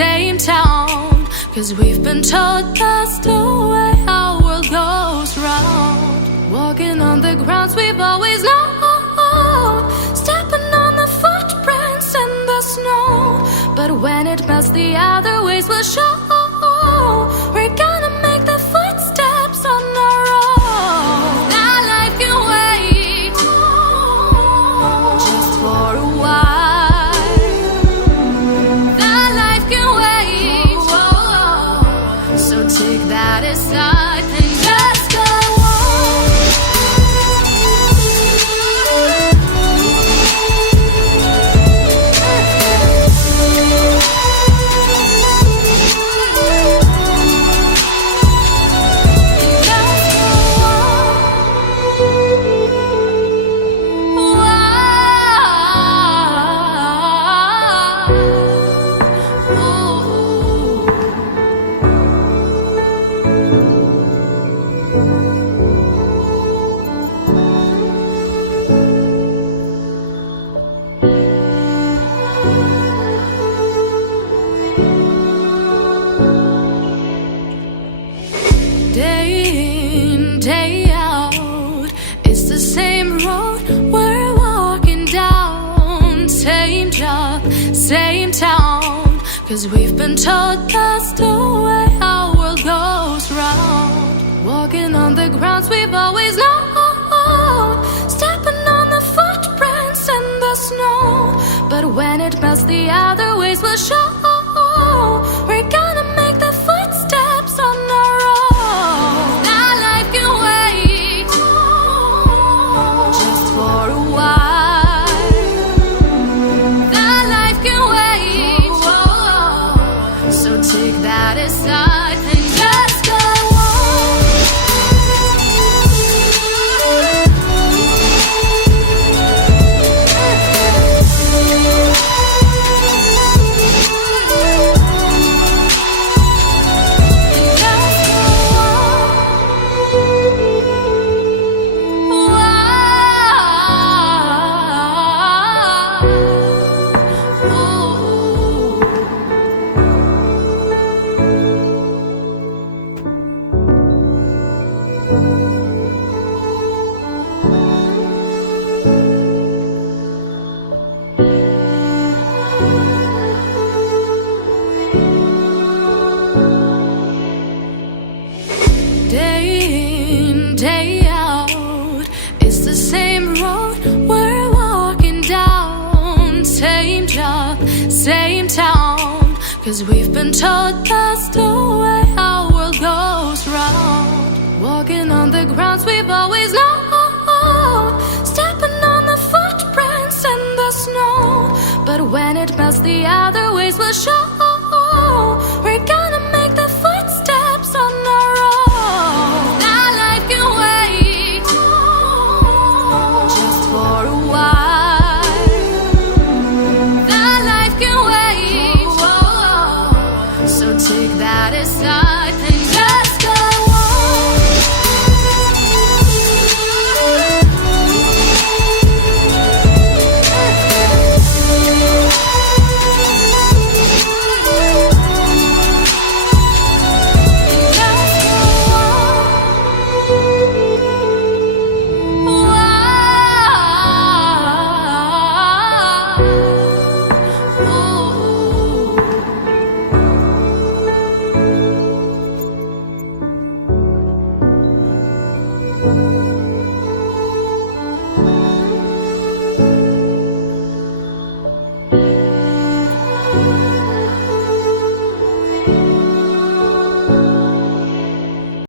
Same town, 'cause we've been told that's the way our world goes round. Walking on the grounds we've always known, stepping on the footprints in the snow. But when it melts, the other ways will show. We're gonna make the footsteps on our own. That life can wait just for a while. Take that aside and just go on. Day in, day out, it's the same road we're walking down. Same job, same town, 'cause we've been told that's the way our world goes round. Walking on the grounds we've always known, stepping on the footprints in the snow. But when it melts, the other ways will show. We're gonna make the footsteps on our own. That life can wait just for a while. That life can wait, so take that aside and just go on. Day in, day out, it's the same road we're walking down. Same job, same town, 'cause we've been told that's the way our world goes round. Walking on the grounds we've always known, stepping on the footprints in the snow. But when it melts, the other ways will show. We're